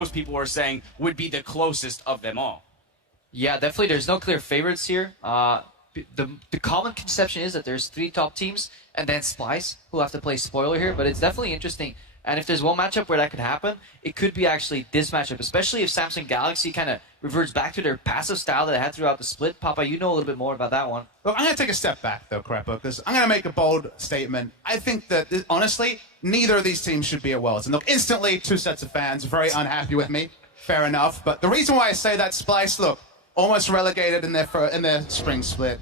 most people are saying would be the closest of them all. Yeah, definitely. There's no clear favorites here. The common conception is that there's 3 top teams and then Splyce who have to play spoiler here, but it's definitely interesting. And if there's one matchup where that could happen, it could be actually this matchup, especially if Samsung Galaxy kind of reverts back to their passive style that they had throughout the split. Papa, you know a little bit more about that one. Look, I'm going to take a step back, though, Crepo, because I'm going to make a bold statement. I think that, honestly, neither of these teams should be at Worlds. And look, instantly, 2 sets of fans very unhappy with me. Fair enough. But the reason why I say that, Splyce, look, almost relegated in their spring split.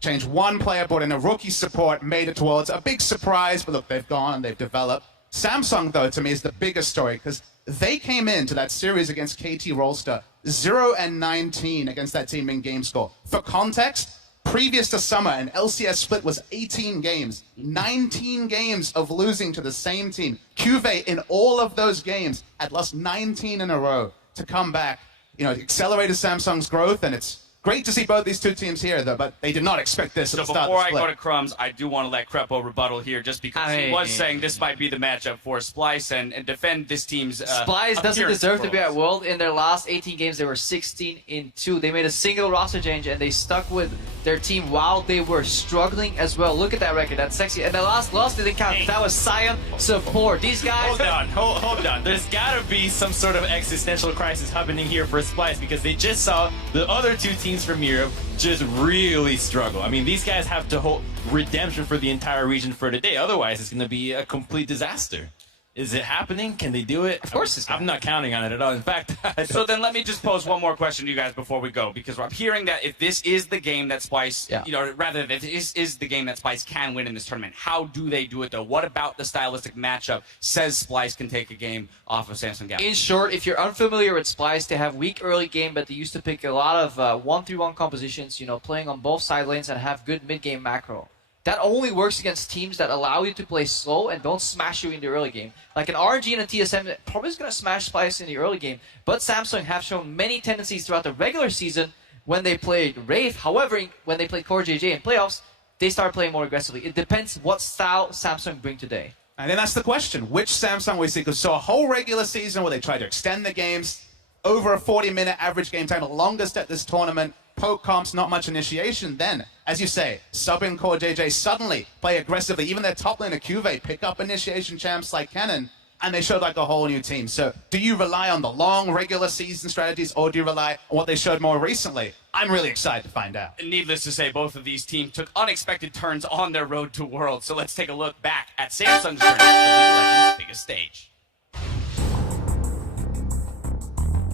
Changed 1 player, brought in a rookie support, made it towards a big surprise. But look, they've gone and they've developed. Samsung, though, to me, is the biggest story because they came into that series against KT Rolster 0-19 against that team in game score. For context, previous to summer, an LCS split was 18 games. 19 games of losing to the same team. Cuvée, in all of those games, had lost 19 in a row to come back. You know, it accelerated Samsung's growth, and it's great to see both these 2 teams here, though, but they did not expect this at the start of the split. So before I go to Crumbs, I do want to let Crepo rebuttal here, just because he was saying this might be the matchup for Splyce and defend this team's Splyce doesn't deserve to be at World. In their last 18 games, they were 16-2. They made a single roster change, and they stuck with their team while they were struggling as well. Look at that record. That's sexy. And the last loss didn't count. That was Sion support. These guys... Hold on. There's got to be some sort of existential crisis happening here for Splyce because they just saw the other 2 teams from Europe just really struggle. I mean, these guys have to hold redemption for the entire region for today. Otherwise, it's going to be a complete disaster. Is it happening? Can they do it? Of course I'm not counting on it at all. In fact, so then let me just pose one more question to you guys before we go, because I'm hearing that if this is the game that Splyce, rather if this is the game that Splyce can win in this tournament, how do they do it though? What about the stylistic matchup says Splyce can take a game off of Samsung Galaxy? In short, if you're unfamiliar with Splyce, they have weak early game, but they used to pick a lot of 1-3-1 compositions, you know, playing on both side lanes and have good mid-game macro. That only works against teams that allow you to play slow and don't smash you in the early game. Like an RNG and a TSM probably is going to smash Splyce in the early game, but Samsung have shown many tendencies throughout the regular season when they played Wraith. However, when they played Core JJ in playoffs, they start playing more aggressively. It depends what style Samsung bring today. And then that's the question. Which Samsung we see? Because so a whole regular season where they tried to extend the games, over a 40-minute average game time, the longest at this tournament, poke comps, not much initiation. Then, as you say, sub-in Core JJ suddenly play aggressively. Even their top laner Cuvée pick up initiation champs like Kennen, and they showed like a whole new team. So do you rely on the long regular season strategies, or do you rely on what they showed more recently? I'm really excited to find out. Needless to say, both of these teams took unexpected turns on their road to Worlds. So let's take a look back at Samsung's journey to the League of Legends biggest stage.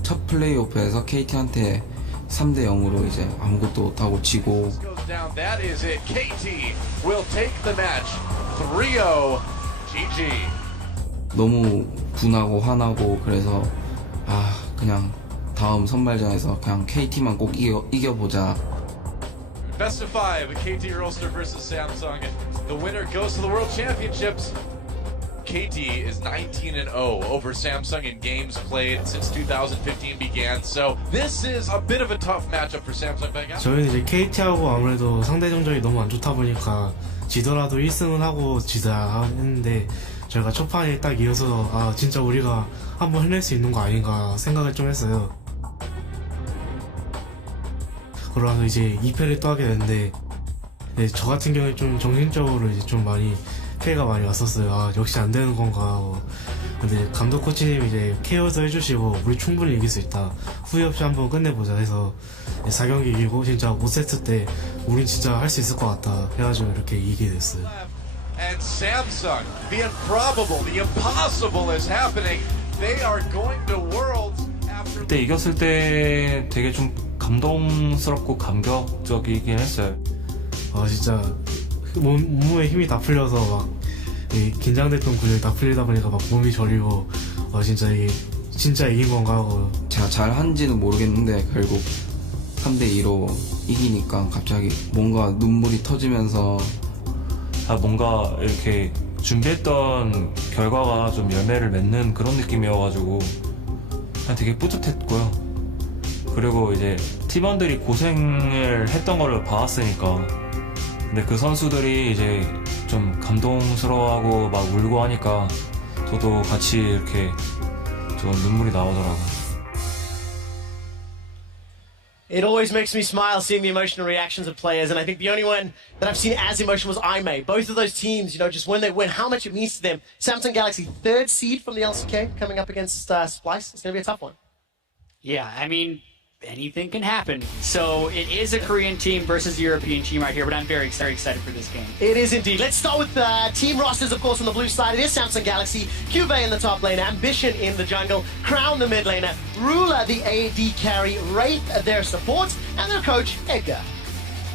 첫 플레이오프에서 KT한테 3-0으로 이제 아무것도 못하고 지고. That is it. KT will take the match. 3-0. GG. 너무 분하고 화나고 그래서 그냥 다음 선발전에서 그냥 KT만 꼭 이겨보자. Best of 5. KT Rolster versus Samsung. The winner goes to the World Championships. KT is 19-0 over Samsung in games played since 2015 began. So this is a bit of a tough matchup for Samsung. 저희는 이제 KT하고 아무래도 상대 전적이 너무 안 좋다 보니까 지더라도 1승은 하고 지자 했는데 저희가 첫 판에 딱 이어서 진짜 우리가 한번 해낼 수 있는 거 아닌가 생각을 좀 했어요. 그러면서 이제 2패를 또 하게 됐는데 저 같은 경우에 좀 정신적으로 이제 좀 많이 피해가 많이 왔었어요. 역시 안 되는 건가 하고. 근데 감독 코치님이 이제 케어도 해주시고 우리 충분히 이길 수 있다. 후회 없이 한번 끝내보자 해서 4경기 이기고 진짜 5세트 때 우린 진짜 할 수 있을 것 같다 해가지고 이렇게 이기게 됐어요. And Samsung, the improbable, the impossible is happening. They are going to Worlds after. 그때 이겼을 때 되게 좀 감동스럽고 감격적이긴 했어요. 진짜 몸에 힘이 다 풀려서 막 긴장됐던 근육이 다 풀리다 보니까 막 몸이 저리고 진짜 이게 진짜 이긴 건가 하고. 제가 잘 한지는 모르겠는데 결국 3-2로 이기니까 갑자기 뭔가 눈물이 터지면서 뭔가 이렇게 준비했던 결과가 좀 열매를 맺는 그런 느낌이어가지고 되게 뿌듯했고요. 그리고 이제 팀원들이 고생을 했던 걸 봐왔으니까 근데 그 선수들이 이제 좀 감동스러워하고 막 울고 하니까 저도 같이 이렇게 좀 눈물이 나오더라고요. It always makes me smile seeing the emotional reactions of players, and I think the only one that I've seen as emotional was Aimee. Both of those teams, just when they win, how much it means to them. Samsung Galaxy, 3rd seed from the LCK, coming up against Splyce. It's going to be a tough one. Yeah, I mean, anything can happen. So it is a Korean team versus a European team right here, but I'm very excited for this game. It is indeed. Let's start with team rosters, of course, on the blue side. It is Samsung Galaxy, Cuvée in the top lane, Ambition in the jungle, Crown the mid laner, Ruler the AD carry, Wraith their support, and their coach, Edgar.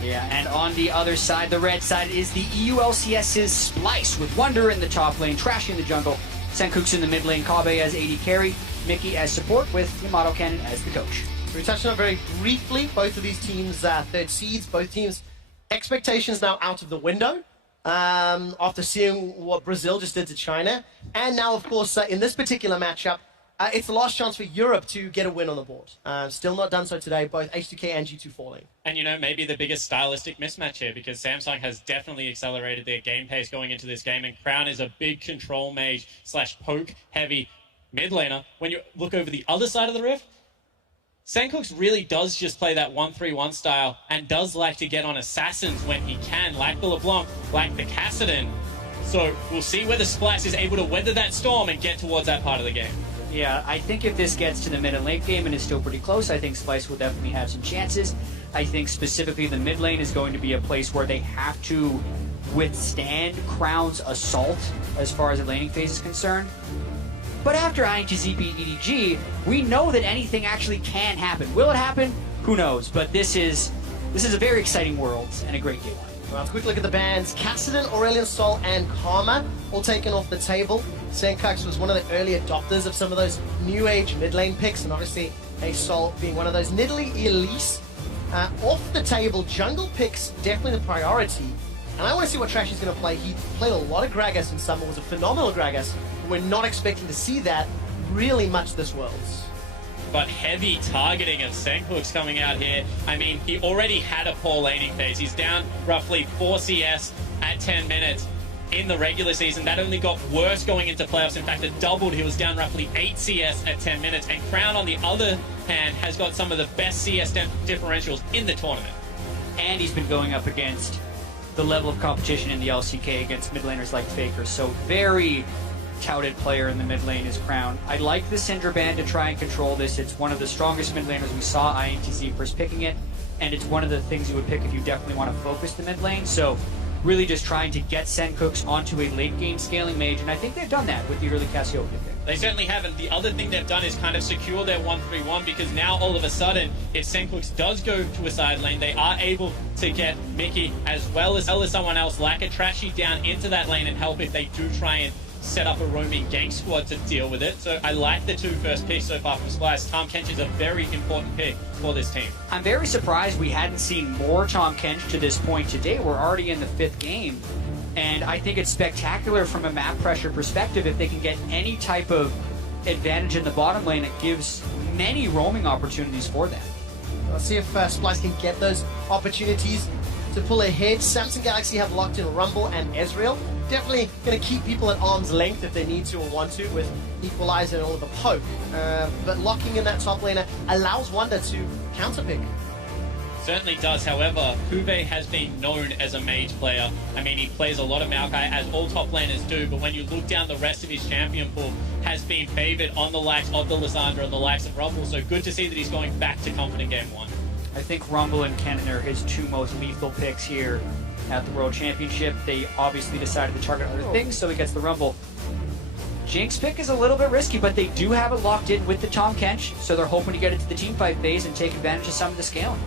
Yeah, and on the other side, the red side, is the EULCS's Splyce with Wonder in the top lane, Trashy in the jungle, Senkooks in the mid lane, Kabe as AD carry, Mickey as support with Yamato Cannon as the coach. We touched on it very briefly. Both of these teams, 3rd seeds. Both teams, expectations now out of the window after seeing what Brazil just did to China. And now, of course, in this particular matchup, it's the last chance for Europe to get a win on the board. Still not done so today, both H2K and G2 falling. And, maybe the biggest stylistic mismatch here, because Samsung has definitely accelerated their game pace going into this game, and Crown is a big control mage / poke-heavy mid laner. When you look over the other side of the rift, Senkooks really does just play that 1-3-1 style and does like to get on assassins when he can, like the LeBlanc, like the Kassadin. So we'll see whether Splyce is able to weather that storm and get towards that part of the game. Yeah, I think if this gets to the mid and late game and is still pretty close, I think Splyce will definitely have some chances. I think specifically the mid lane is going to be a place where they have to withstand Crown's assault as far as the laning phase is concerned. But after INTZ beat EDG, we know that anything actually can happen. Will it happen? Who knows? But this is a very exciting world and a great game. Well, let's quick look at the bans. Kassadin, Aurelion Sol, and Karma all taken off the table. Senkooks was one of the early adopters of some of those new age mid lane picks, and obviously a Sol being one of those. Nidalee Elise off the table. Jungle picks definitely the priority. And I want to see what Trash is going to play. He played a lot of Gragas in summer, was a phenomenal Gragas. We're not expecting to see that really much this Worlds. But heavy targeting of Senkooks coming out here. I mean, he already had a poor laning phase. He's down roughly 4 CS at 10 minutes in the regular season. That only got worse going into playoffs. In fact, it doubled. He was down roughly 8 CS at 10 minutes. And Crown, on the other hand, has got some of the best CS differentials in the tournament. And he's been going up against the level of competition in the LCK against mid laners like Faker. So very touted player in the mid lane is Crown. I like the Syndra ban to try and control this. It's one of the strongest mid laners. We saw INTZ first picking it, and it's one of the things you would pick if you definitely want to focus the mid lane. So really just trying to get Senkooks onto a late game scaling mage, and I think they've done that with the early Cassiopeia pick. They certainly haven't. The other thing they've done is kind of secure their 1-3-1, because now all of a sudden, if Senkooks does go to a side lane, they are able to get Mickey as well as someone else like a Trashy down into that lane and help if they do try and set up a roaming gank squad to deal with it. So I like the 2 first picks so far from Splyce. Tahm Kench is a very important pick for this team. I'm very surprised we hadn't seen more Tahm Kench to this point today. We're already in the 5th game. And I think it's spectacular from a map pressure perspective if they can get any type of advantage in the bottom lane. It gives many roaming opportunities for them. Let's see if Splyce can get those opportunities to pull ahead. Samsung Galaxy have locked in Rumble and Ezreal. Definitely going to keep people at arm's length if they need to or want to with Equalizer and all of the poke. But locking in that top laner allows Wonder to counterpick. Certainly does. However, Cuvée has been known as a mage player. I mean, he plays a lot of Maokai, as all top laners do, but when you look down the rest of his champion pool, has been favored on the likes of the Lissandra and the likes of Rumble, so good to see that he's going back to Comfort in Game 1. I think Rumble and Cannon are his 2 most lethal picks here at the World Championship. They obviously decided to target other things, so he gets the Rumble. Jinx pick is a little bit risky, but they do have it locked in with the Tahm Kench, so they're hoping to get it to the teamfight phase and take advantage of some of the scaling.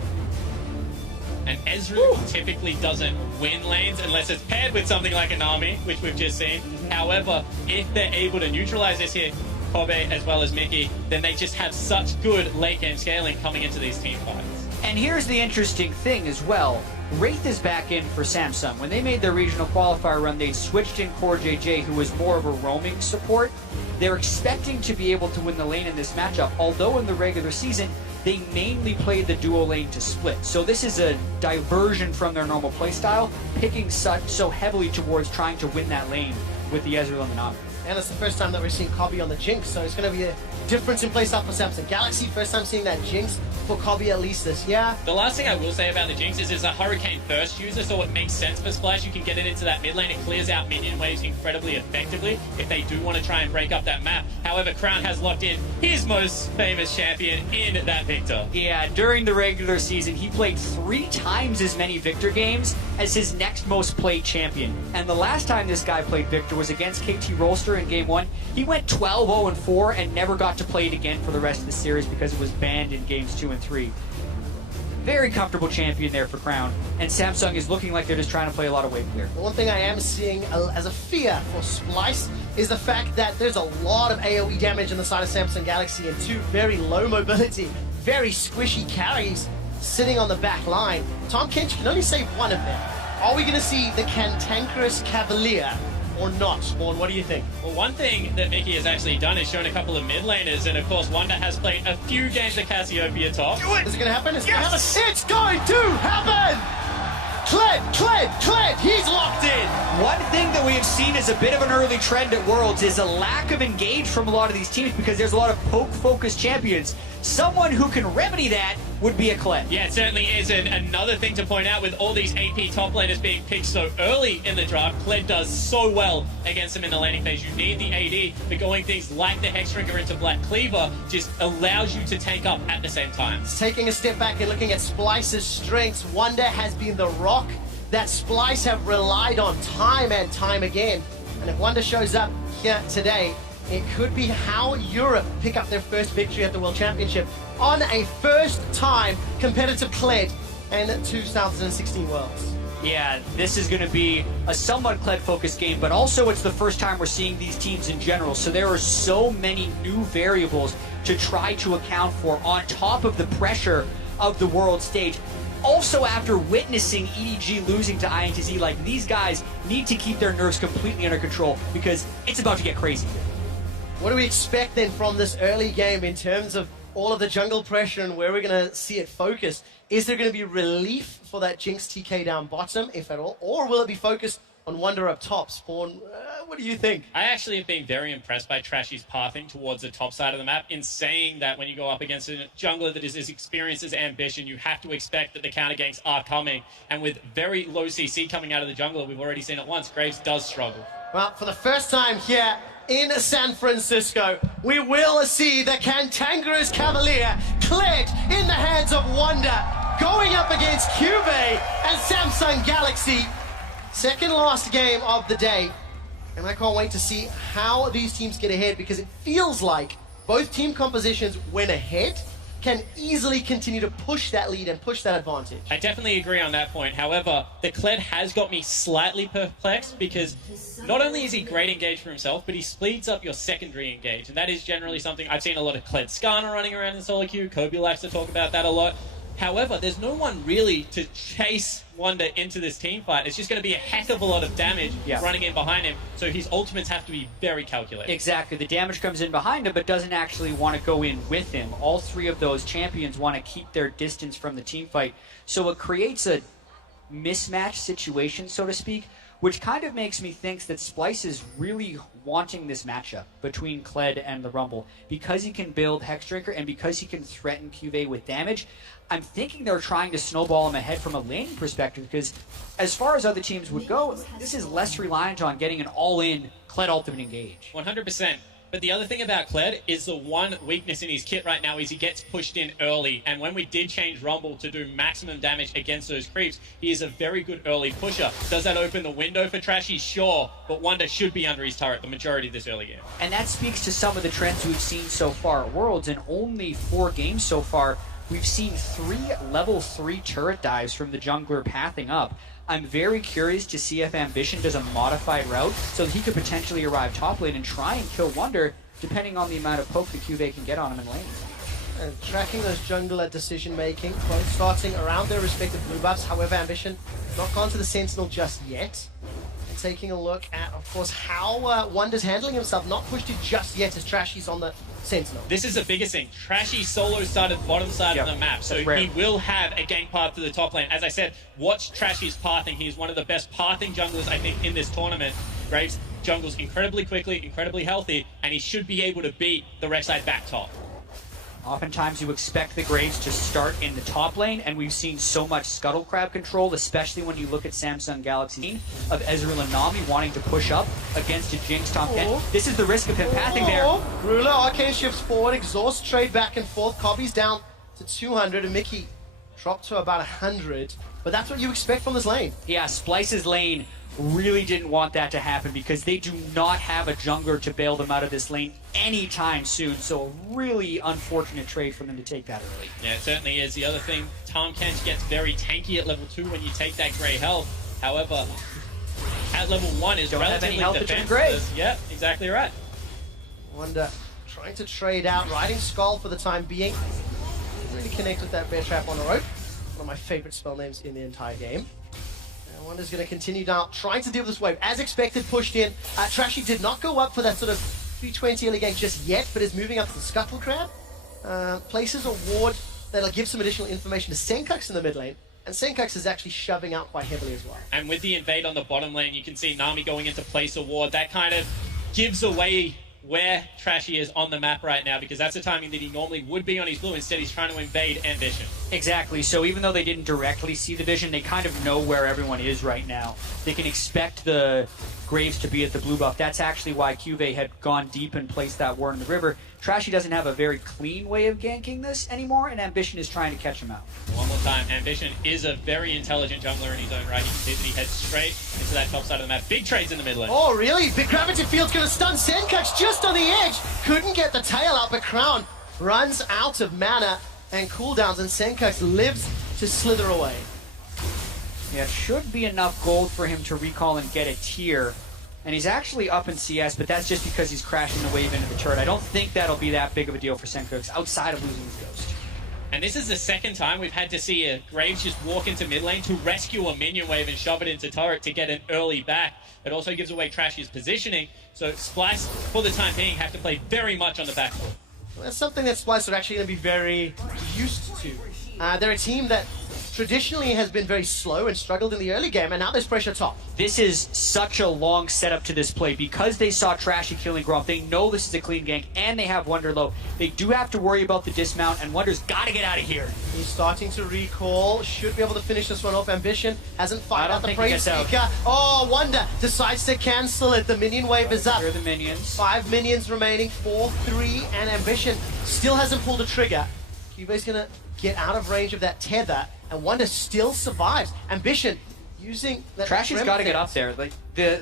And Ezreal typically doesn't win lanes unless it's paired with something like a Nami, which we've just seen. However, if they're able to neutralize this here, Kobe as well as Mickey, then they just have such good late game scaling coming into these team fights. And here's the interesting thing as well. Wraith is back in for Samsung. When they made their regional qualifier run, they switched in Core JJ, who was more of a roaming support. They're expecting to be able to win the lane in this matchup, although in the regular season, they mainly played the duo lane to split. So this is a diversion from their normal playstyle, picking so heavily towards trying to win that lane with the Ezreal and the Nami. And it's the first time that we're seeing Kobe on the Jinx, so it's going to be a difference in playstyle for Samsung Galaxy. First time seeing that Jinx for Kobe at least this year. The last thing I will say about the Jinx is it's a Hurricane first user, so it makes sense for Splyce. You can get it into that mid lane. It clears out minion waves incredibly effectively if they do want to try and break up that map. However, Crown has locked in his most famous champion in that Victor. Yeah, during the regular season, he played 3 times as many Victor games as his next most played champion. And the last time this guy played Victor was against KT Rolster in Game 1. He went 12-0-4 and never got to play it again for the rest of the series because it was banned in Games 2 and 3. Very comfortable champion there for Crown. And Samsung is looking like they're just trying to play a lot of wave clear. The one thing I am seeing as a fear for Splyce is the fact that there's a lot of AoE damage on the side of Samsung Galaxy and 2 very low mobility, very squishy carries sitting on the back line. Tom Kinch can only save one of them. Are we going to see the Cantankerous Cavalier or not? Spawn, what do you think? Well, one thing that Mickey has actually done is shown a couple of mid laners, and of course, Wanda has played a few games at Cassiopeia top. Do it! Is it going to happen? It's going to happen! It's going to happen! Kled, he's locked in! One thing that we have seen as a bit of an early trend at Worlds is a lack of engage from a lot of these teams because there's a lot of poke-focused champions. Someone who can remedy that would be a Kled. Yeah, it certainly is. And another thing to point out with all these AP top laners being picked so early in the draft, Kled does so well against them in the laning phase. You need the AD, but going things like the Hexdrinker into Black Cleaver just allows you to tank up at the same time. Taking a step back and looking at Splyce's strengths, Wonder has been the rock that Splyce have relied on time and time again. And if Wonder shows up here today, it could be how Europe pick up their first victory at the World Championship on a first-time competitive Kled in 2016 Worlds. Yeah, this is going to be a somewhat Kled-focused game, but also it's the first time we're seeing these teams in general, so there are so many new variables to try to account for on top of the pressure of the world stage. Also, after witnessing EDG losing to INTZ, like, these guys need to keep their nerves completely under control because it's about to get crazy. What do we expect then from this early game in terms of all of the jungle pressure and where we're going to see it focus? Is there going to be relief for that Jinx TK down bottom, if at all, or will it be focused on Wonder up top? Spawn, what do you think? I actually have been very impressed by Trashy's pathing towards the top side of the map in saying that when you go up against a jungler that is as experienced as Ambition, you have to expect that the counter ganks are coming. And with very low CC coming out of the jungler, we've already seen it once, Graves does struggle. Well, for the first time here in San Francisco, we will see the Cantankerous Cavalier Kled in the hands of Wonder, going up against Cuvée and Samsung Galaxy. Second last game of the day, and I can't wait to see how these teams get ahead because it feels like both team compositions when ahead can easily continue to push that lead and push that advantage. I definitely agree on that point. However, the Kled has got me slightly perplexed because not only is he great engage for himself, but he speeds up your secondary engage. And that is generally something I've seen a lot of Kled Skarner running around in solo queue. Kobe likes to talk about that a lot. However, there's no one really to chase Wonder into this team fight. It's just going to be a heck of a lot of damage running in behind him, so his ultimates have to be very calculated. Exactly. The damage comes in behind him, but doesn't actually want to go in with him. All 3 of those champions want to keep their distance from the team fight, so it creates a mismatch situation, so to speak, which kind of makes me think that Splyce is really wanting this matchup between Kled and the Rumble. Because he can build Hexdrinker and because he can threaten Cuvée with damage, I'm thinking they're trying to snowball him ahead from a laning perspective because as far as other teams would go, this is less reliant on getting an all-in Kled ultimate engage. 100%. But the other thing about Kled is the one weakness in his kit right now is he gets pushed in early. And when we did change Rumble to do maximum damage against those creeps, he is a very good early pusher. Does that open the window for Trashy? Sure. But Wonder should be under his turret the majority of this early game. And that speaks to some of the trends we've seen so far at Worlds. In only 4 games so far, we've seen 3 level 3 turret dives from the jungler pathing up. I'm very curious to see if Ambition does a modified route so that he could potentially arrive top lane and try and kill Wonder, depending on the amount of poke the Cuvée can get on him in lane. And tracking those jungler decision-making, both starting around their respective blue buffs. However, Ambition not gone to the Sentinel just yet. And taking a look at, of course, how Wonder's handling himself. Not pushed it just yet as Trashy's on the Sentinel. This is the biggest thing. Trashy solo started bottom side of the map, so he will have a gank path to the top lane. As I said, watch Trashy's pathing. He's one of the best pathing junglers, I think, in this tournament. Graves jungles incredibly quickly, incredibly healthy, and he should be able to beat the Rek'Sai back top. Oftentimes you expect the Graves to start in the top lane, and we've seen so much Scuttle Crab control, especially when you look at Samsung Galaxy of Ezreal and Nami wanting to push up against a Jinx top 10. This is the risk of him pathing there. Ruler, Arcane shifts forward, Exhaust trade back and forth. Cobby's down to 200, and Mickey dropped to about 100. But that's what you expect from this lane. Yeah, Splyce's lane really didn't want that to happen because they do not have a jungler to bail them out of this lane anytime soon. So a really unfortunate trade for them to take that early. Yeah, it certainly is. The other thing, Tahm Kench gets very tanky at level 2 when you take that grey health. However, at level 1 is relatively defenseless. Yeah, exactly right. Wonder trying to trade out, riding Skull for the time being. Really connect with that Bear Trap on the rope. One of my favorite spell names in the entire game. Wonder's going to continue down, trying to deal with this wave. As expected, pushed in. Trashy did not go up for that sort of 320 early gank just yet, but is moving up to the Scuttle Crab. Places a ward that'll give some additional information to Senkux in the mid lane. And Senkux is actually shoving out quite heavily as well. And with the invade on the bottom lane, you can see Nami going into place a ward. That kind of gives away where Trashy is on the map right now, because that's the timing that he normally would be on his blue. Instead, he's trying to invade Ambition. Exactly. So even though they didn't directly see the vision, they kind of know where everyone is right now. They can expect the Graves to be at the blue buff. That's actually why Cuvée had gone deep and placed that ward in the river. Trashy doesn't have a very clean way of ganking this anymore, and Ambition is trying to catch him out. One more time, Ambition is a very intelligent jungler in his own right. You can see that he heads straight into that top side of the map. Big trades in the mid lane. Oh, really? Big Gravity Field's going to stun Senkux just on the edge. Couldn't get the tail out, but Crown runs out of mana and cooldowns, and Senkux lives to slither away. Yeah, should be enough gold for him to recall and get a tier. And he's actually up in CS, but that's just because he's crashing the wave into the turret. I don't think that'll be that big of a deal for Senkux outside of losing his ghost. And this is the second time we've had to see a Graves just walk into mid lane to rescue a minion wave and shove it into turret to get an early back. It also gives away Trashy's positioning, so Splyce, for the time being, have to play very much on the back foot. Well, that's something that Splyce are actually going to be very used to. They're a team that traditionally has been very slow and struggled in the early game, and now there's pressure top. This is such a long setup to this play. Because they saw Trashy killing Gromp, they know this is a clean gank, and they have Wonder low. They do have to worry about the dismount, and Wonder's got to get out of here. He's starting to recall, should be able to finish this one off. Ambition hasn't fired out the Brave Speaker. Oh, Wonder decides to cancel it. The minion wave is up. Here are the minions. 5 minions remaining, 4-3, and Ambition still hasn't pulled a trigger. Cube's going to get out of range of that tether, and Wonder still survives. Ambition using that. Trashy's got to get up there. Like the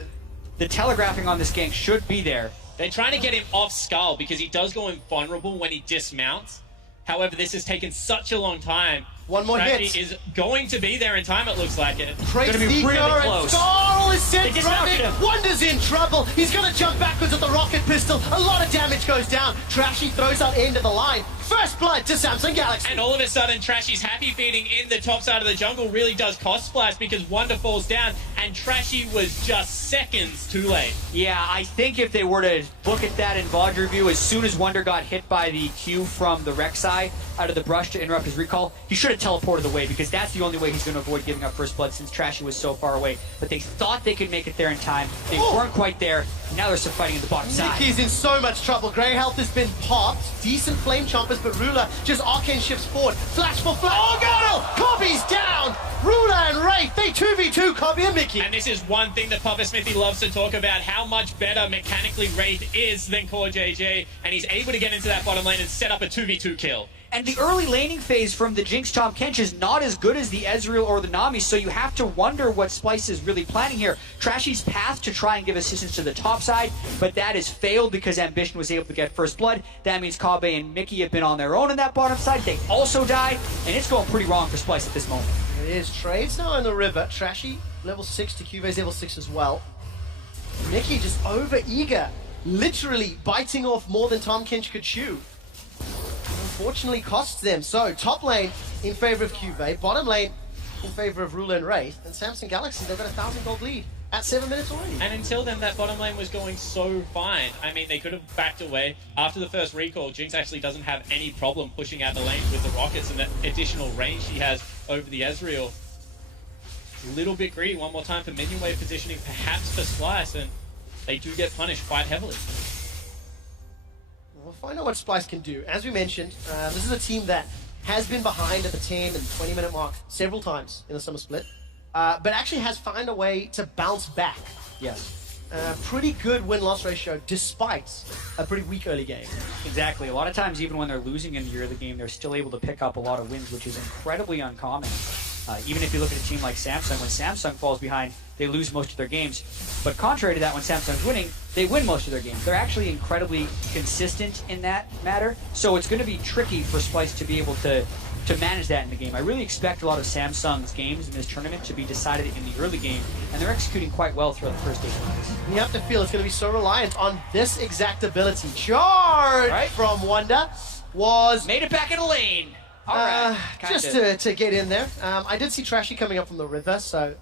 telegraphing on this gank should be there. They're trying to get him off Skull because he does go invulnerable when he dismounts. However, this has taken such a long time. One more hit. Trashy is going to be there in time, it looks like it. Going to be really close. Skull is sent running. Wonder's in trouble. He's going to jump backwards with the rocket pistol. A lot of damage goes down. Trashy throws out end of the line. First blood to Samsung Galaxy. And all of a sudden, Trashy's happy feeding in the top side of the jungle really does cost Splyce because Wonder falls down, and Trashy was just seconds too late. Yeah, I think if they were to look at that in VOD review, as soon as Wonder got hit by the Q from the Rek'Sai out of the brush to interrupt his recall, he should have teleported away because that's the only way he's going to avoid giving up first blood since Trashy was so far away. But they thought they could make it there in time. They weren't quite there. Now they're still fighting in the bottom side. Mickey's in so much trouble. Grey health has been popped. Decent flame chompers, but Ruler just arcane shifts forward. Flash for flash. Oh, God! Cobby's down! Ruler and Wraith, they 2v2 Cobby and Mickey. And this is one thing that Papa Smithy loves to talk about, how much better mechanically Wraith is than Core JJ, and he's able to get into that bottom lane and set up a 2v2 kill. And the early laning phase from the Jinx Tahm Kench is not as good as the Ezreal or the Nami, so you have to wonder what Splyce is really planning here. Trashy's path to try and give assistance to the top side, but that has failed because Ambition was able to get first blood. That means Kabe and Mickey have been on their own in that bottom side. They also die, and it's going pretty wrong for Splyce at this moment. It is. Trades now in the river. Trashy, level 6 to Cuve's level 6 as well. Mickey just over-eager, literally biting off more than Tahm Kench could chew. Unfortunately costs them. So, top lane in favor of Cuvée, bottom lane in favor of Ruler and Wraith, and Samsung Galaxy, they've got a 1,000 gold lead at 7 minutes already. And until then, that bottom lane was going so fine. I mean, they could have backed away. After the first recall, Jinx actually doesn't have any problem pushing out the lanes with the rockets and the additional range she has over the Ezreal. A little bit greedy. One more time for minion wave positioning, perhaps for Splyce, and they do get punished quite heavily. We'll find out what Splyce can do. As we mentioned, this is a team that has been behind at the 10 and 20-minute mark several times in the summer split, but actually has found a way to bounce back. Yes. Pretty good win-loss ratio despite a pretty weak early game. Exactly. A lot of times, even when they're losing in the early game, they're still able to pick up a lot of wins, which is incredibly uncommon. Even if you look at a team like Samsung, when Samsung falls behind, they lose most of their games. But contrary to that, when Samsung's winning, they win most of their games. They're actually incredibly consistent in that matter. So it's going to be tricky for Splyce to be able to manage that in the game. I really expect a lot of Samsung's games in this tournament to be decided in the early game, and they're executing quite well throughout the first 8 rounds. You have to feel it's going to be so reliant on this exact ability. Charge from Wonder was... Made it back in the lane. All right. Just to get in there. I did see Trashy coming up from the river, so...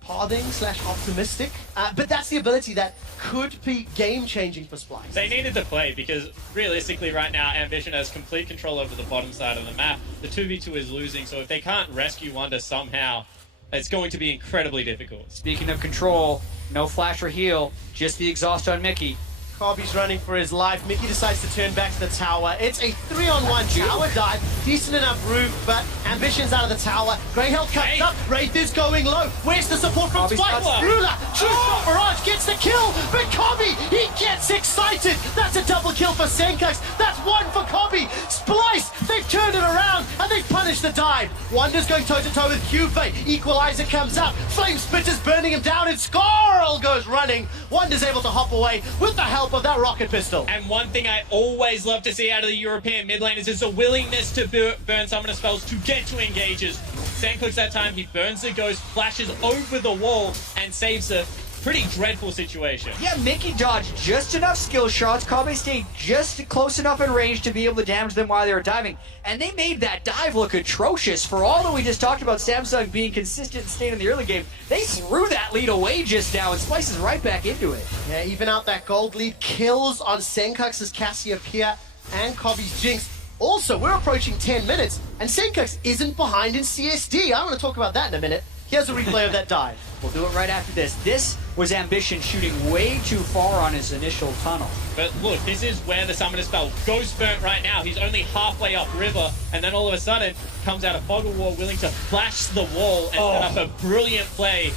Parting/optimistic. But that's the ability that could be game-changing for Splyce. They needed to play because realistically right now Ambition has complete control over the bottom side of the map. The 2v2 is losing, so if they can't rescue Wonder somehow, it's going to be incredibly difficult. Speaking of control, no flash or heal, just the exhaust on Mickey. Kobe's running for his life. Mickey decides to turn back to the tower. It's a 3-on-1 tower dive. Decent enough roof, but Ambition's out of the tower. Grey Hill cuts up. Wraith is going low. Where's the support from Splyce? Ruler, True Barrage gets the kill, but Kobe, he gets excited. That's a double kill for Senkax. That's one for Kobe. Splyce, they've turned it around, and they've punished the dive. Wonder's going toe-to-toe with QV. Equalizer comes up. Flame Spitter's burning him down, and Scarl goes running. Wonder's able to hop away with the help of that rocket pistol. And one thing I always love to see out of the European mid laners is a willingness to burn summoner spells to get to engages. Sandclicks that time, he burns the ghost, flashes over the wall, and saves a pretty dreadful situation. Yeah, Mickey dodged just enough skill shots. Kobe stayed just close enough in range to be able to damage them while they were diving. And they made that dive look atrocious. For all that we just talked about Samsung being consistent and staying in the early game, they threw that lead away just now, and Splyce is right back into it. Yeah, even out that gold lead. Kills on Senkax's Cassiopeia and Kobe's Jinx. Also, we're approaching 10 minutes, and Senkax isn't behind in CSD. I want to talk about that in a minute. Here's a replay of that dive. We'll do it right after this. This was Ambition shooting way too far on his initial tunnel. But look, this is where the summoner spell goes burnt right now. He's only halfway up river, and then all of a sudden comes out of Fog of War willing to flash the wall and set up a brilliant play.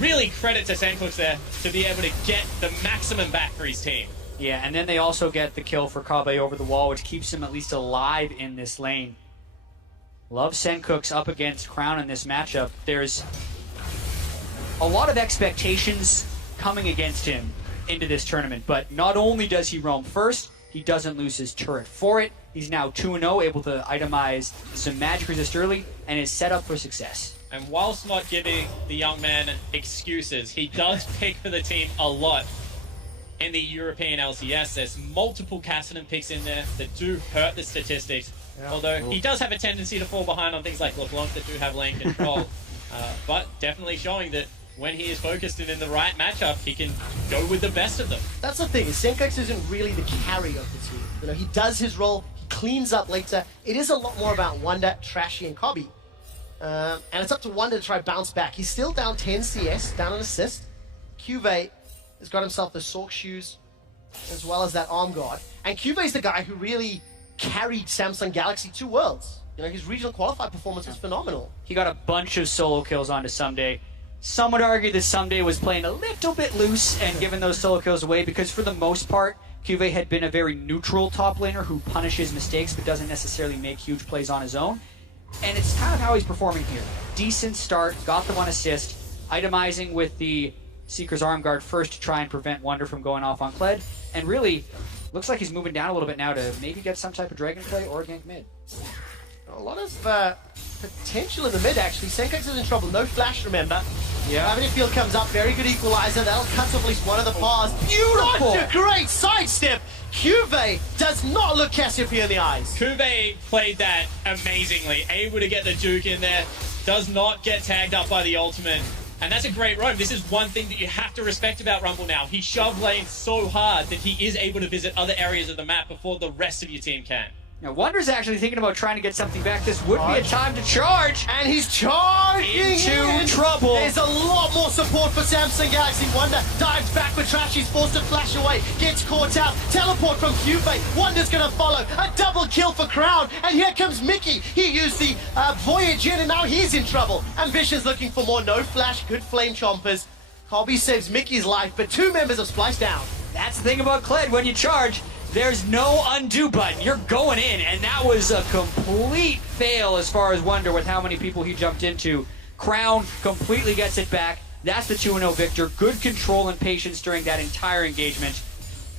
Really credit to Sandclicks there to be able to get the maximum back for his team. Yeah, and then they also get the kill for Kabe over the wall, which keeps him at least alive in this lane. Love Sencooks up against Crown in this matchup. There's a lot of expectations coming against him into this tournament, but not only does he roam first, he doesn't lose his turret for it. He's now 2-0, able to itemize some magic resist early, and is set up for success. And whilst not giving the young man excuses, he does pick for the team a lot in the European LCS. There's multiple Cassidy picks in there that do hurt the statistics. Yeah. Although he does have a tendency to fall behind on things like LeBlanc that do have lane control. But definitely showing that when he is focused and in the right matchup, he can go with the best of them. That's the thing, Senkax isn't really the carry of the team. You know, he does his role, he cleans up later. It is a lot more about Wonder, Trashy, and Kobe. And it's up to Wonder to try to bounce back. He's still down 10 CS, down an assist. Cuve has got himself the Sork shoes, as well as that arm guard. And Cuve is the guy who really carried Samsung Galaxy to Worlds. You know, his regional qualified performance was phenomenal. He got a bunch of solo kills onto Someday. Some would argue that Someday was playing a little bit loose and giving those solo kills away because for the most part, Cuve had been a very neutral top laner who punishes mistakes but doesn't necessarily make huge plays on his own. And it's kind of how he's performing here. Decent start, got the 1 assist, itemizing with the Seeker's Arm Guard first to try and prevent Wonder from going off on Kled, and really looks like he's moving down a little bit now to maybe get some type of Dragon play or gank mid. A lot of potential in the mid, actually. Senkax is in trouble. No flash, remember. Yeah. Gravity Field comes up. Very good equalizer. That'll cut off at least one of the paths. Beautiful! Such a great sidestep. Cuve does not look Cassiopeia in the eyes. Cuve played that amazingly. Able to get the Duke in there. Does not get tagged up by the ultimate. And that's a great roam. This is one thing that you have to respect about Rumble now. He shoved lane so hard that he is able to visit other areas of the map before the rest of your team can. Now, Wonder's actually thinking about trying to get something back. This would be a time to charge. And he's charging into trouble. There's a lot more support for Samsung Galaxy. Wonder dives back with Trash. He's forced to flash away. Gets caught out. Teleport from Cubase. Wonder's going to follow. A double kill for Crown. And here comes Mickey. He used the Voyage in, and now he's in trouble. Ambition's looking for more. No flash. Good flame chompers. Hobby saves Mickey's life, but 2 members of Splyce down. That's the thing about Kled. When you charge, there's no undo button. You're going in, and that was a complete fail as far as Wonder with how many people he jumped into. Crown completely gets it back. That's the 2-0 victor. Good control and patience during that entire engagement.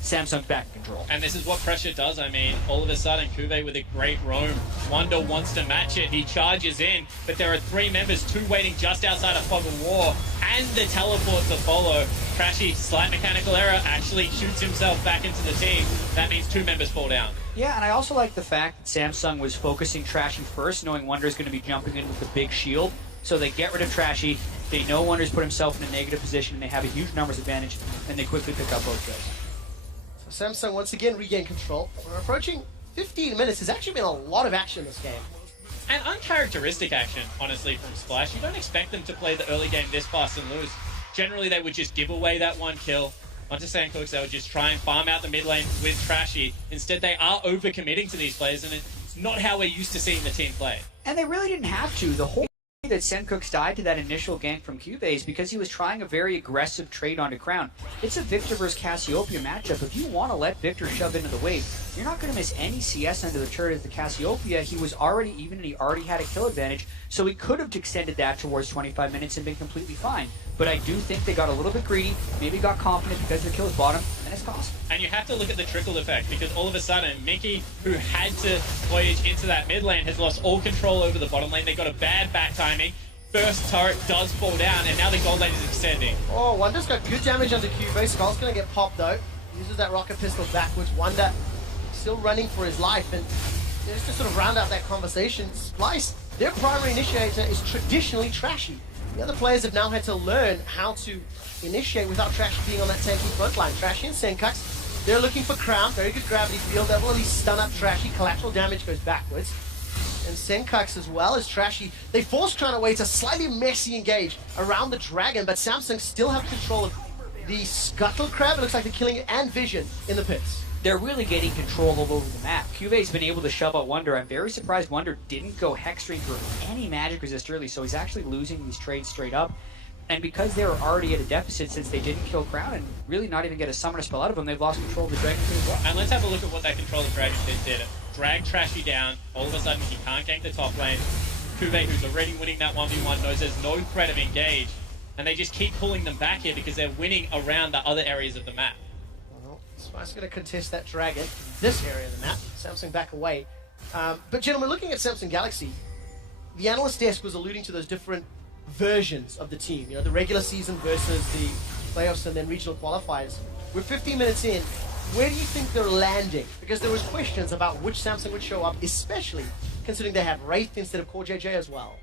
Samsung back in control. And this is what pressure does. I mean, all of a sudden, Kube with a great roam. Wonder wants to match it. He charges in, but there are 3 members, 2 waiting just outside of Fog of War, and the teleport to follow. Trashy, slight mechanical error, actually shoots himself back into the team. That means 2 members fall down. Yeah, and I also like the fact that Samsung was focusing Trashy first, knowing Wonder's going to be jumping in with the big shield. So they get rid of Trashy. They know Wonder's put himself in a negative position, and they have a huge numbers advantage, and they quickly pick up both kills. So Samsung once again regain control. We're approaching 15 minutes. There's actually been a lot of action in this game. And uncharacteristic action, honestly, from Splyce. You don't expect them to play the early game this fast and lose. Generally, they would just give away that 1 kill. Onto Sandcooks, they would just try and farm out the mid lane with Trashy. Instead, they are overcommitting to these players, and it's not how we're used to seeing the team play. And they really didn't have to. The whole that Sandcooks died to that initial gank from Cubase because he was trying a very aggressive trade onto Crown. It's a Victor versus Cassiopeia matchup. If you want to let Victor shove into the wave, you're not going to miss any CS under the turret as the Cassiopeia. He was already even, and he already had a kill advantage, so he could have extended that towards 25 minutes and been completely fine. But I do think they got a little bit greedy, maybe got confident because their kills bottom, and it's cost. And you have to look at the trickle effect, because all of a sudden, Mickey, who had to voyage into that mid lane, has lost all control over the bottom lane. They got a bad back timing. First turret does fall down, and now the gold lane is extending. Oh, Wonder's got good damage onto Cubase. Skull's going to get popped, though. Uses that rocket pistol backwards. Wonder still running for his life, and just to sort of round out that conversation, Splyce, their primary initiator is traditionally Trashy. The other players have now had to learn how to initiate without Trashy being on that tanky front line. Trashy and Senkax, they're looking for Crown. Very good gravity field. That will at least stun up Trashy. Collateral damage goes backwards. And Senkax as well as Trashy, they force Crown away. It's a slightly messy engage around the Dragon, but Samsung still have control of the Scuttle Crab. It looks like they're killing it, and Vision in the pits. They're really getting control all over the map. Cubase's been able to shove out Wonder. I'm very surprised Wonder didn't go Hexstream for any magic resist early, so he's actually losing these trades straight up. And because they were already at a deficit since they didn't kill Crown and really not even get a summoner spell out of them, they've lost control of the Dragon Pit as well. And let's have a look at what that control of Dragon Pit did. Drag Trashy down. All of a sudden, he can't gank the top lane. Kube, who's already winning that 1v1, knows there's no threat of engage. And they just keep pulling them back here because they're winning around the other areas of the map. Splyce going to contest that Dragon, this area of the map. Samsung back away. But gentlemen, looking at Samsung Galaxy, the analyst desk was alluding to those different versions of the team. You know, the regular season versus the playoffs and then regional qualifiers. We're 15 minutes in. Where do you think they're landing? Because there was questions about which Samsung would show up, especially considering they had Wraith instead of Core JJ as well.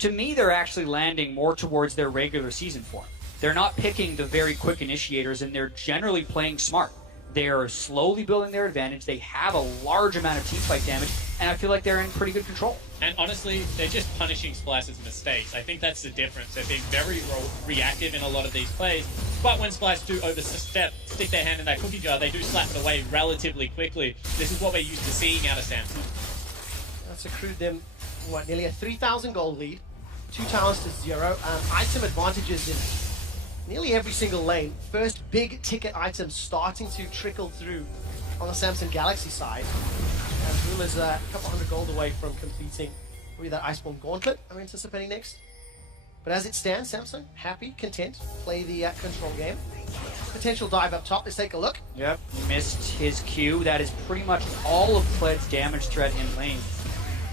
To me, they're actually landing more towards their regular season form. They're not picking the very quick initiators, and they're generally playing smart. They're slowly building their advantage. They have a large amount of teamfight damage, and I feel like they're in pretty good control. And honestly, they're just punishing Splyce's mistakes. I think that's the difference. They're being very reactive in a lot of these plays, but when Splyce do overstep, stick their hand in that cookie jar, they do slap it away relatively quickly. This is what we're used to seeing out of Samsung. That's accrued them, what, nearly a 3,000 gold lead, 2 towers to 0, item advantages in nearly every single lane. First big ticket items starting to trickle through on the Samsung Galaxy side. And Rule is a couple hundred gold away from completing maybe that Iceborne Gauntlet I'm anticipating next. But as it stands, Samsung, happy, content, play the control game. Potential dive up top, let's take a look. Yep, missed his Q. That is pretty much all of Pled's damage threat in lane.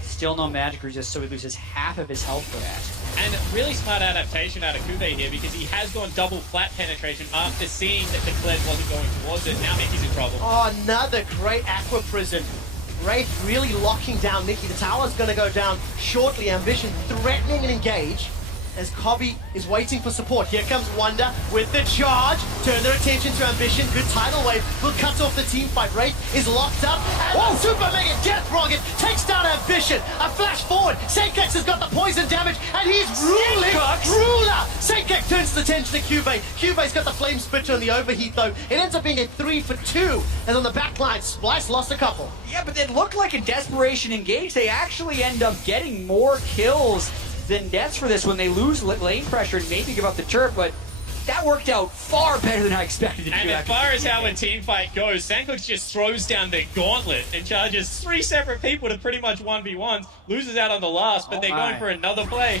Still no magic resist, so he loses half of his health for that. And really smart adaptation out of Kube here, because he has gone double flat penetration after seeing that the Kled wasn't going towards it. Now Mickey's in trouble. Oh, another great Aqua Prison. Wraith really locking down Mickey. The tower's going to go down shortly. Ambition threatening an engage. as Kobe is waiting for support. Here comes Wonder with the charge. Turn their attention to Ambition. Good tidal wave will cut off the team fight. Wraith is locked up. And Super Mega Death Rocket takes down Ambition. A flash forward. Sakex has got the poison damage, and he's ruling. Ruler! Sakex turns the attention to Cubase. Cubase's got the Flame Spitter and the overheat, though. It ends up being a 3 for 2. And on the back line, Splyce lost a couple. Yeah, but it looked like a desperation engage. They actually end up getting more kills than deaths for this when they lose lane pressure and maybe give up the turret, but that worked out far better than I expected it to. And as far as how a team fight goes, Sandcox just throws down their gauntlet and charges 3 separate people to pretty much 1v1s, loses out on the last, but they're going for another play.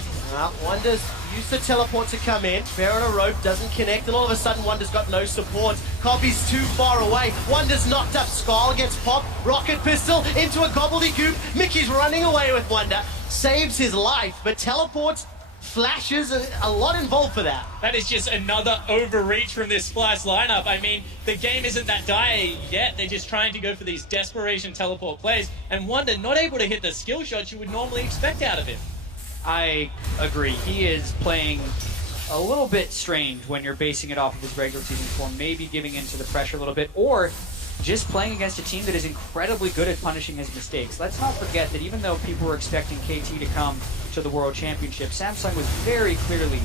Wonder's used to teleport to come in. Fair on a rope, doesn't connect, and all of a sudden Wonder's got no support. Copy's too far away. Wonder's knocked up. Skull gets popped. Rocket pistol into a gobbledygook. Mickey's running away with Wonder. Saves his life, but teleports, flashes, a lot involved for that. That is just another overreach from this Splyce lineup. I mean, the game isn't that dire yet. They're just trying to go for these desperation teleport plays, and Wonder not able to hit the skill shots you would normally expect out of him. I agree. He is playing a little bit strange when you're basing it off of his regular season form, maybe giving into the pressure a little bit, or just playing against a team that is incredibly good at punishing his mistakes. Let's not forget that even though people were expecting KT to come to the World Championship, Samsung was very clearly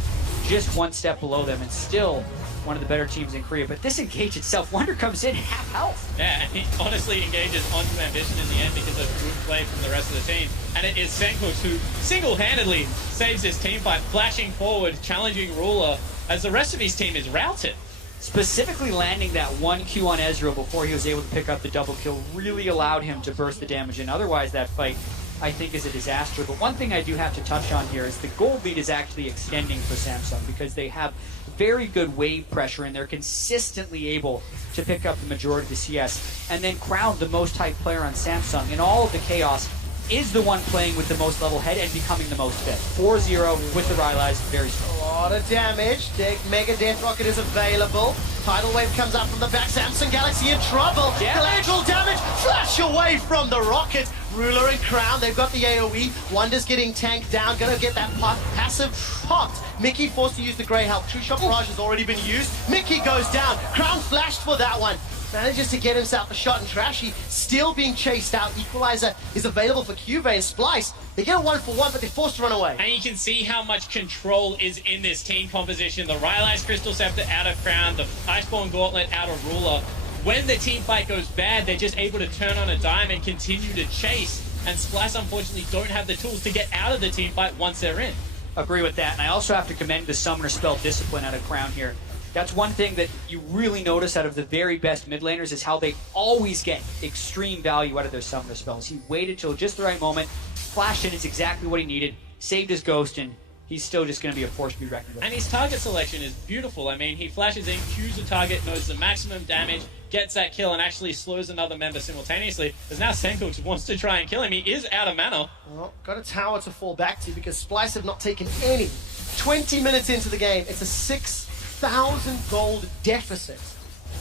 just one step below them and still one of the better teams in Korea. But this engage itself, Wonder comes in half health. Yeah, and he honestly engages onto Ambition in the end because of good play from the rest of the team. And it is Sandcox who single-handedly saves his team fight, flashing forward, challenging Ruler, as the rest of his team is routed. Specifically landing that 1Q on Ezreal before he was able to pick up the double kill really allowed him to burst the damage in. Otherwise, that fight, I think, is a disaster. But one thing I do have to touch on here is the gold lead is actually extending for Samsung because they have very good wave pressure and they're consistently able to pick up the majority of the CS. And then Crown, the most hyped player on Samsung, in all of the chaos, is the one playing with the most level head and becoming the most fit. 4-0 with the Rylai's, very strong. A lot of damage. Mega Death Rocket is available. Tidal Wave comes up from the back. Samsung Galaxy in trouble. Collateral damage. Flash away from the Rocket. Ruler and Crown, they've got the AoE. Wonder's getting tanked down. Gonna get that passive popped. Mickey forced to use the Grey Help. True Shot Barrage has already been used. Mickey goes down. Crown flashed for that one. Manages to get himself a shot, and Trashy still being chased out. Equalizer is available for Cuvee and Splyce. They get a 1-for-1, but they're forced to run away. And you can see how much control is in this team composition. The Rylai's Crystal Scepter out of Crown, the Iceborne Gauntlet out of Ruler. When the team fight goes bad, they're just able to turn on a dime and continue to chase. And Splyce, unfortunately, don't have the tools to get out of the team fight once they're in. Agree with that, and I also have to commend the Summoner Spell Discipline out of Crown here. That's one thing that you really notice out of the very best mid laners is how they always get extreme value out of their Summoner Spells. He waited till just the right moment, flashed in, it's exactly what he needed, saved his ghost, and he's still just going to be a force to be reckoned with. And his target selection is beautiful. I mean, he flashes in, cues the target, knows the maximum damage, gets that kill, and actually slows another member simultaneously. Because now Sandcox wants to try and kill him. He is out of mana. Well, got a tower to fall back to because Splyce have not taken any. 20 minutes into the game, it's a 6,000 gold deficit.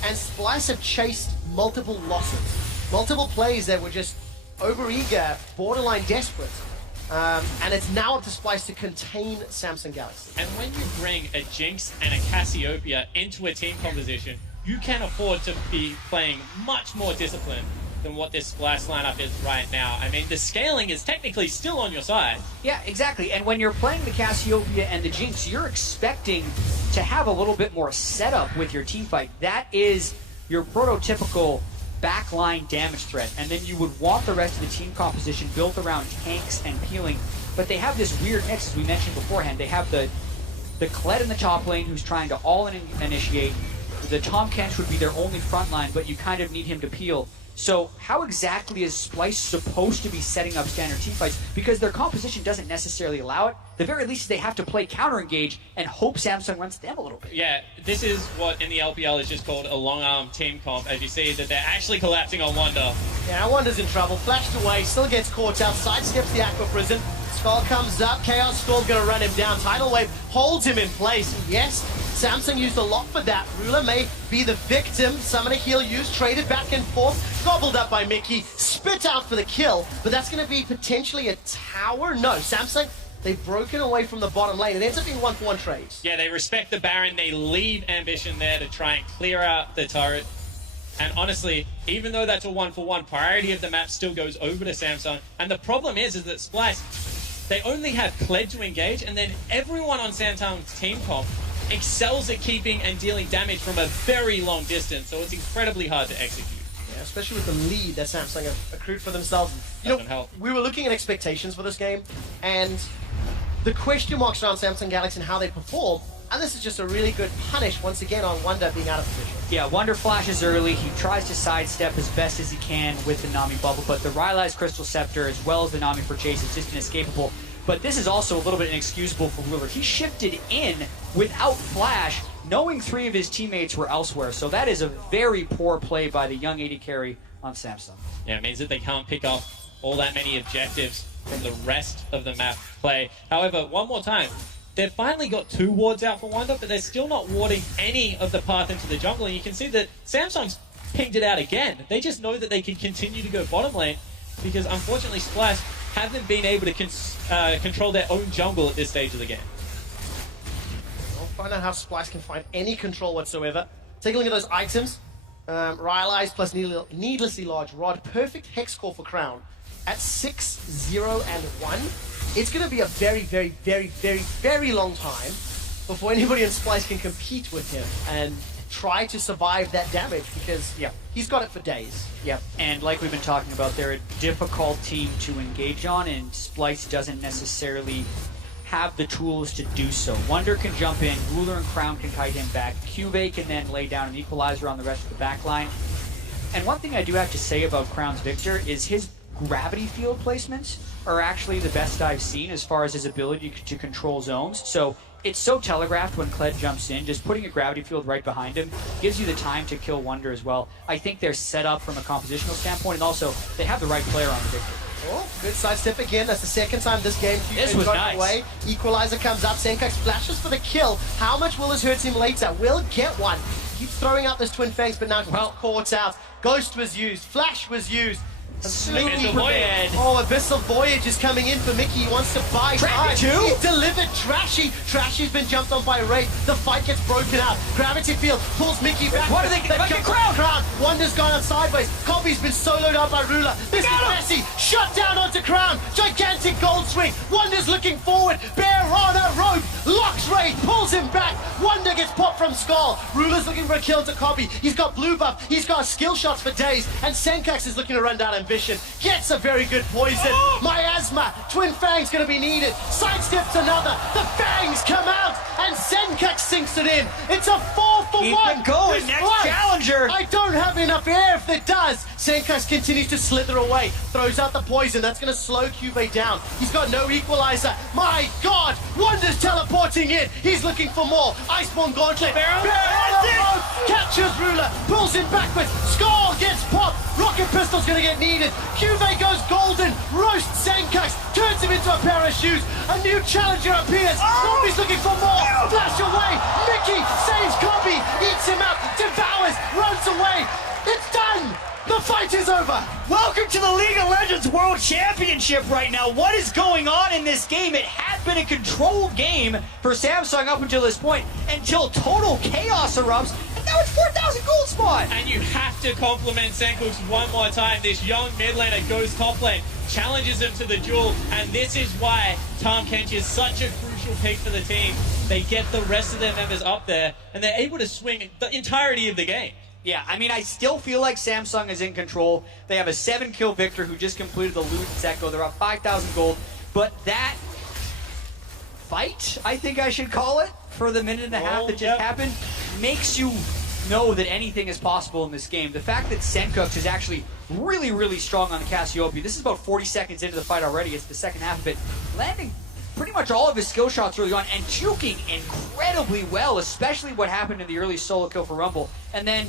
And Splyce have chased multiple losses. Multiple plays that were just overeager, borderline desperate. And it's now up to Splyce to contain Samsung Galaxy. And when you bring a Jinx and a Cassiopeia into a team composition, you can afford to be playing much more disciplined than what this Splyce lineup is right now. I mean, the scaling is technically still on your side. Yeah, exactly. And when you're playing the Cassiopeia and the Jinx, you're expecting to have a little bit more setup with your team fight. That is your prototypical backline damage threat. And then you would want the rest of the team composition built around tanks and peeling. But they have this weird mix, as we mentioned beforehand. They have the Kled in the top lane who's trying to all-in-initiate. The Tom Kench would be their only front line, but you kind of need him to peel. So how exactly is Splyce supposed to be setting up standard team fights? Because their composition doesn't necessarily allow it. The very least, they have to play counter-engage and hope Samsung runs them a little bit. Yeah, this is what in the LPL is just called a long-arm team comp, as you see that they're actually collapsing on Wonder. Yeah, Wonder's in trouble. Flashed away, still gets caught out, sidesteps the Aqua Prison. Skull comes up, Chaos Storm gonna run him down. Tidal Wave holds him in place. Yes, Samsung used a lot for that. Ruler may be the victim. Summoner heal used, traded back and forth, gobbled up by Mickey, spit out for the kill, but that's gonna be potentially a tower. No, Samsung They've broken away from the bottom lane. It ends up being 1-for-1 trades. Yeah, they respect the Baron. They leave Ambition there to try and clear out the turret. And honestly, even though that's a 1-for-1, priority of the map still goes over to Samsung. And the problem is that Splyce, they only have Kled to engage, and then everyone on Samsung's team comp excels at keeping and dealing damage from a very long distance, so it's incredibly hard to execute. Yeah, especially with the lead that Samsung have accrued for themselves. You know, we were looking at expectations for this game, and the question marks around Samsung Galaxy and how they perform, and this is just a really good punish once again on Wonder being out of position. Yeah, Wonder flashes early. He tries to sidestep as best as he can with the Nami bubble, but the Rylai's Crystal Scepter as well as the Nami for Chase is just inescapable. But this is also a little bit inexcusable for Ruler. He shifted in without flash, knowing 3 of his teammates were elsewhere. So that is a very poor play by the young AD carry on Samsung. Yeah, it means that they can't pick up all that many objectives from the rest of the map play. However, one more time, they've finally got 2 wards out for Wonder, but they're still not warding any of the path into the jungle. And you can see that Samsung's pinged it out again. They just know that they can continue to go bottom lane because unfortunately Splyce haven't been able to control their own jungle at this stage of the game. We'll find out how Splyce can find any control whatsoever. Take a look at those items. Rylai's plus needlessly large rod. Perfect hex core for Crown. At 6, 0, and 1. It's going to be a very, very, very, very, very long time before anybody in Splyce can compete with him and try to survive that damage because he's got it for days. Yeah, and like we've been talking about, they're a difficult team to engage on, and Splyce doesn't necessarily have the tools to do so. Wonder can jump in, Ruler and Crown can kite him back, Cuvee can then lay down an equalizer on the rest of the back line. And one thing I do have to say about Crown's Victor is his gravity field placements are actually the best I've seen as far as his ability to control zones. So it's so telegraphed when Kled jumps in, just putting a gravity field right behind him gives you the time to kill Wonder as well. I think they're set up from a compositional standpoint, and also they have the right player on the Victor. Oh, good sidestep again. That's the second time this game This was nice. Away. Equalizer comes up. Senkax flashes for the kill. How much will this hurt him later? Will get one. Keeps throwing out those Twin Fangs, but now he's caught out. Ghost was used. Flash was used. Abyssal Voyage. Oh, Abyssal Voyage is coming in for Mickey. He wants to buy time. He delivered Trashy. Trashy's been jumped on by Ray. The fight gets broken up. Gravity Field pulls Mickey back. What are they get Crown? Wonder's gone out sideways. Copy's been soloed out by Ruler. This is messy. Shut down onto Crown. Gigantic gold swing. Wonder's looking forward. Bear on a rope. Locks Ray. Pulls him back. Wonder gets popped from Skull. Ruler's looking for a kill to Copy. He's got blue buff. He's got skill shots for days. And Senkax is looking to run down Ambition. Gets a very good poison. Miasma. Twin Fangs going to be needed. Sidesteps another. The Fangs come out. And Senkax sinks it in. It's a 4-for-1. Keep going. Next challenger. I don't have enough air if it does. Senkax continues to slither away. Throws out the poison. That's going to slow Cuvee down. He's got no equalizer. My God. Wonder's teleporting in. He's looking for more. Iceborne Gauntlet. Captures Ruler. Pulls him backwards. Skull gets popped. Rocket Pistol's going to get needed. Cuvee goes golden. Roasts Senkax. Turns him into a pair of shoes. A new challenger appears. Zombie's looking for more. Flash away. Mickey saves Copy. Eats him up. Devours. Runs away. It's done. The fight is over. Welcome to the League of Legends World Championship right now. What is going on in this game? It had been a controlled game for Samsung up until this point, until total chaos erupts, and now it's 4,000 gold spot. And you have to compliment Senkax one more time. This young mid laner goes top lane, challenges him to the duel, and this is why Tahm Kench is such a crucial pick for the team. They get the rest of their members up there, and they're able to swing the entirety of the game. Yeah, I mean, I still feel like Samsung is in control. They have a 7-kill Victor who just completed the Luden's Echo. They're up 5,000 gold. But that fight, I think I should call it, for the minute and a half that just happened, makes you know that anything is possible in this game. The fact that Senkax is actually really, really strong on the Cassiopeia. This is about 40 seconds into the fight already. It's the second half of it. Landing pretty much all of his skill shots early on and juking incredibly well, especially what happened in the early solo kill for Rumble. And then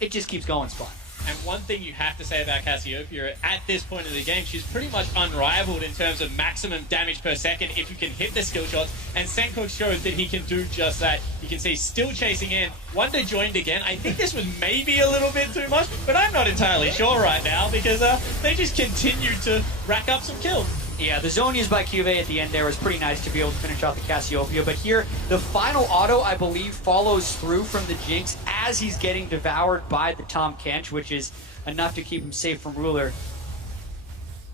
it just keeps going, Spot. And one thing you have to say about Cassiopeia, at this point in the game, she's pretty much unrivaled in terms of maximum damage per second if you can hit the skill shots, and Senkax shows that he can do just that. You can see still chasing in. Wonder joined again. I think this was maybe a little bit too much, but I'm not entirely sure right now because they just continue to rack up some kills. Yeah, the zone used by Cuvée at the end there was pretty nice to be able to finish off the Cassiopeia, but here, the final auto, I believe, follows through from the Jinx as he's getting devoured by the Tahm Kench, which is enough to keep him safe from Ruler.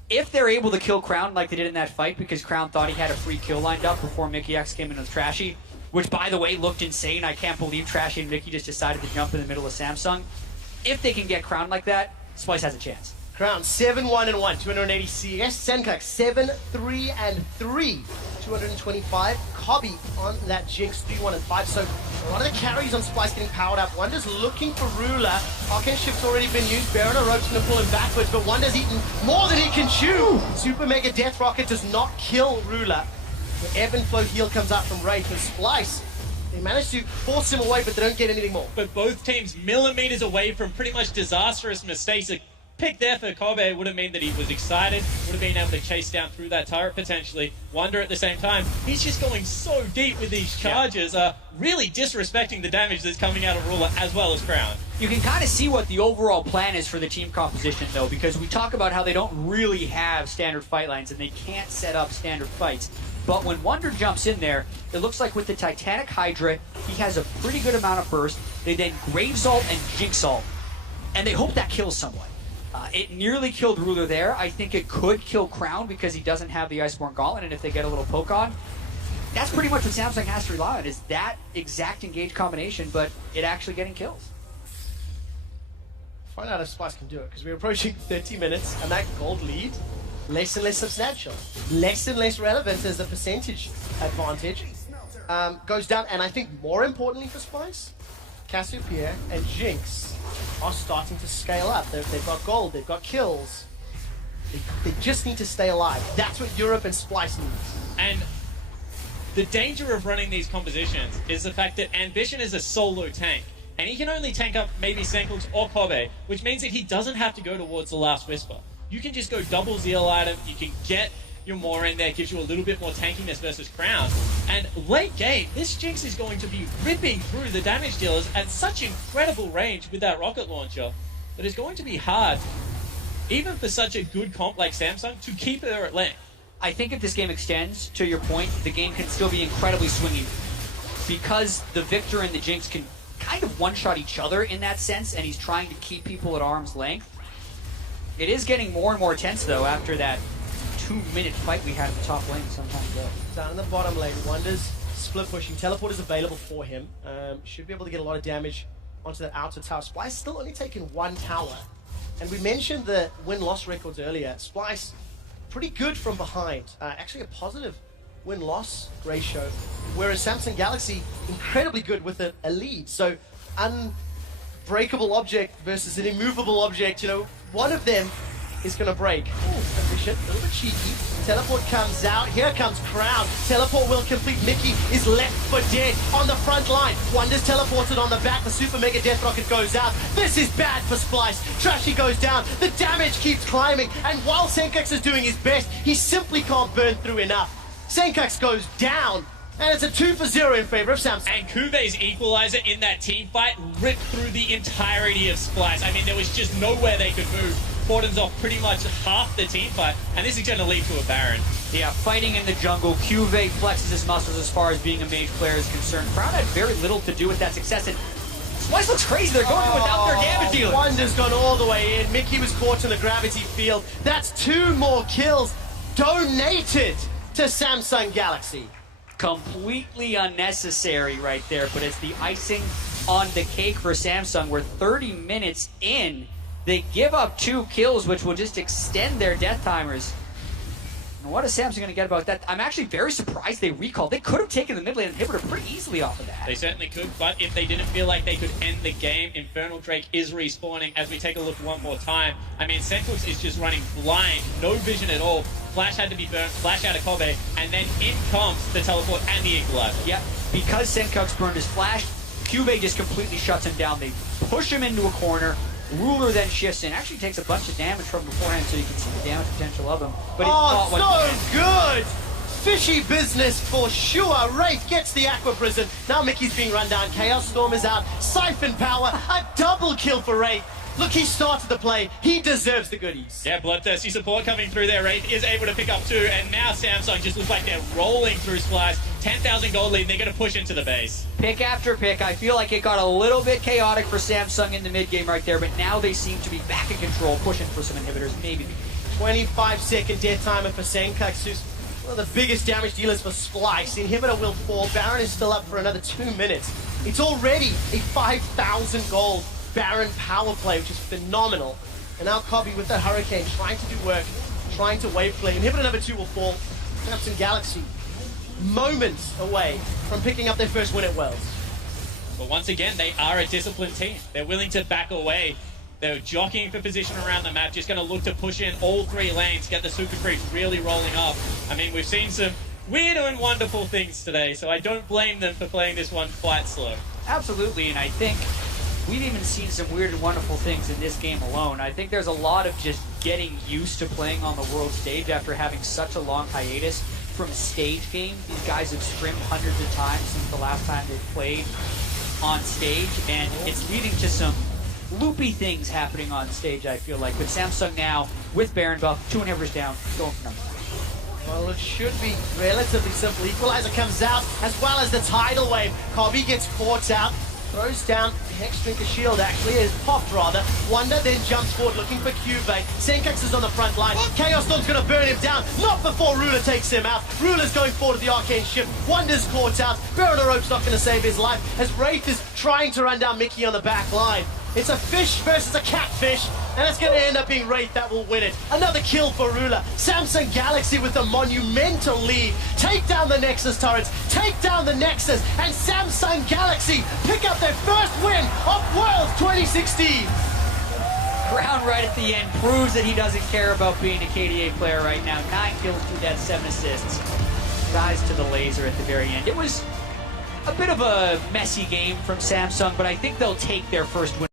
If they're able to kill Crown like they did in that fight, because Crown thought he had a free kill lined up before Mickey X came in with Trashy, which, by the way, looked insane. I can't believe Trashy and Mickey just decided to jump in the middle of Samsung. If they can get Crown like that, Splyce has a chance. Crown 7-1-1, 280 CS. Senkuk 7-3-3, 225. Cobby on that Jinx 3-1-5. So a lot of the carries on Splyce getting powered up. Wonder's looking for Ruler. Arcane Shift's already been used. Baron Rogue's gonna pull him backwards, but Wonder's eaten more than he can chew. Super Mega Death Rocket does not kill Ruler. The ebb and flow heal comes out from Wraith, and Splyce, they managed to force him away, but they don't get anything more. But both teams millimeters away from pretty much disastrous mistakes. A pick there for Kobe would have meant that he was excited, would have been able to chase down through that turret potentially. Wonder at the same time, he's just going so deep with these charges, really disrespecting the damage that's coming out of Ruler as well as Crown. You can kind of see what the overall plan is for the team composition, though, because we talk about how they don't really have standard fight lines and they can't set up standard fights. But when Wonder jumps in there, it looks like with the Titanic Hydra, he has a pretty good amount of burst. They then Graves ult and Jinx ult, and they hope that kills someone. It nearly killed Ruler there. I think it could kill Crown because he doesn't have the Iceborne Gauntlet, and if they get a little poke on, that's pretty much what Samsung has to rely on, is that exact engage combination, but it actually getting kills. Find out if Splyce can do it, because we're approaching 30 minutes, and that gold lead, less and less substantial, less and less relevant as a percentage advantage, goes down. And I think more importantly for Splyce, Cassiopeia and Jinx are starting to scale up. They've got gold, they've got kills. They just need to stay alive. That's what Europe and Splyce needs. And the danger of running these compositions is the fact that Ambition is a solo tank. And he can only tank up maybe Senkuk or Kobe, which means that he doesn't have to go towards the Last Whisper. You can just go double Zeal item, you can get your more in there, gives you a little bit more tankiness versus Crown. And late game, this Jinx is going to be ripping through the damage dealers at such incredible range with that rocket launcher that it's going to be hard, even for such a good comp like Samsung, to keep her at lane. I think if this game extends, to your point, the game can still be incredibly swingy. Because the Victor and the Jinx can kind of one-shot each other in that sense, and he's trying to keep people at arm's length. It is getting more and more tense, though, after that 2-minute fight we had in the top lane some time ago. Down in the bottom lane, Wonder's split pushing. Teleport is available for him. Should be able to get a lot of damage onto that outer tower. Splyce still only taking 1 tower. And we mentioned the win-loss records earlier. Splyce, pretty good from behind. Actually a positive win-loss ratio. Whereas Samsung Galaxy, incredibly good with a lead. So, unbreakable object versus an immovable object, you know, one of them is going to break. Ooh, efficient, a little bit cheeky. Teleport comes out. Here comes Crown. Teleport will complete. Mickey is left for dead on the front line. Wonder's teleported on the back. The Super Mega Death Rocket goes out. This is bad for Splyce. Trashy goes down. The damage keeps climbing. And while Senkuk is doing his best, he simply can't burn through enough. Senkuk goes down. And it's a 2-0 in favor of Samsung. And Kuve's equalizer in that team fight ripped through the entirety of Splyce. I mean, there was just nowhere they could move. Cordons off pretty much half the team fight, and this is going to lead to a Baron. Yeah, fighting in the jungle, Cuvée flexes his muscles as far as being a mage player is concerned. Crown had very little to do with that success, and Splyce looks crazy. They're going without their damage dealer. Wonder's gone all the way in. Mickey was caught in the gravity field. That's 2 more kills donated to Samsung Galaxy. Completely unnecessary right there, but it's the icing on the cake for Samsung. We're 30 minutes in. They give up 2 kills, which will just extend their death timers. And what is Samsung going to get about that? I'm actually very surprised they recalled. They could have taken the mid lane inhibitor pretty easily off of that. They certainly could, but if they didn't feel like they could end the game, Infernal Drake is respawning as we take a look one more time. I mean, Senkuk is just running blind, no vision at all. Flash had to be burned, flash out of Kobe, and then in comes the teleport and the equalizer. Yep, because Senkuk's burned his flash, Cuvée just completely shuts him down. They push him into a corner. Ruler then shifts in, actually takes a bunch of damage from beforehand, so you can see the damage potential of him. But so good! Fishy business for sure. Wraith gets the Aqua Prison. Now Mickey's being run down. Chaos Storm is out. Siphon Power, a double kill for Wraith. Look, he started the play. He deserves the goodies. Yeah, bloodthirsty support coming through there. Wraith is able to pick up 2, and now Samsung just looks like they're rolling through Splyce. 10,000 gold lead, they're going to push into the base. Pick after pick. I feel like it got a little bit chaotic for Samsung in the mid game right there, but now they seem to be back in control, pushing for some inhibitors, maybe. 25-second dead timer for Senkux, who's one of the biggest damage dealers for Splyce. The inhibitor will fall. Baron is still up for another 2 minutes. It's already a 5,000 gold Baron power play, which is phenomenal. And now Cobby with the Hurricane trying to do work, trying to wave play. Inhibitor number 2 will fall. Samsung Galaxy moments away from picking up their first win at Worlds. But once again, they are a disciplined team. They're willing to back away. They're jockeying for position around the map, just going to look to push in all 3 lanes, get the super creeps really rolling up. I mean, we've seen some weird and wonderful things today, so I don't blame them for playing this one quite slow. Absolutely, and I think we've even seen some weird and wonderful things in this game alone. I think there's a lot of just getting used to playing on the world stage after having such a long hiatus from a stage game. These guys have scrimmed hundreds of times since the last time they played on stage, and it's leading to some loopy things happening on stage, I feel like. With Samsung now, with Baron buff, 2 inhibitors down, going for number 5. Well, it should be relatively simple. Equalizer comes out, as well as the tidal wave. Cobby gets caught out, throws down Hex Drinker Shield, actually, is popped rather. Wonder then jumps forward looking for Q-Bait. Senkux is on the front line. Chaos Storm's gonna burn him down, not before Ruler takes him out. Ruler's going forward to the Arcane Shift. Wonder's caught out. Baron Rope's not gonna save his life, as Wraith is trying to run down Mickey on the back line. It's a fish versus a catfish, and it's going to end up being Wraith that will win it. Another kill for Ruler. Samsung Galaxy with a monumental lead. Take down the Nexus turrets, take down the Nexus, and Samsung Galaxy pick up their first win of Worlds 2016. Crown right at the end proves that he doesn't care about being a KDA player right now. 9 kills, 2 deaths, 7 assists. Dies to the laser at the very end. It was a bit of a messy game from Samsung, but I think they'll take their first win.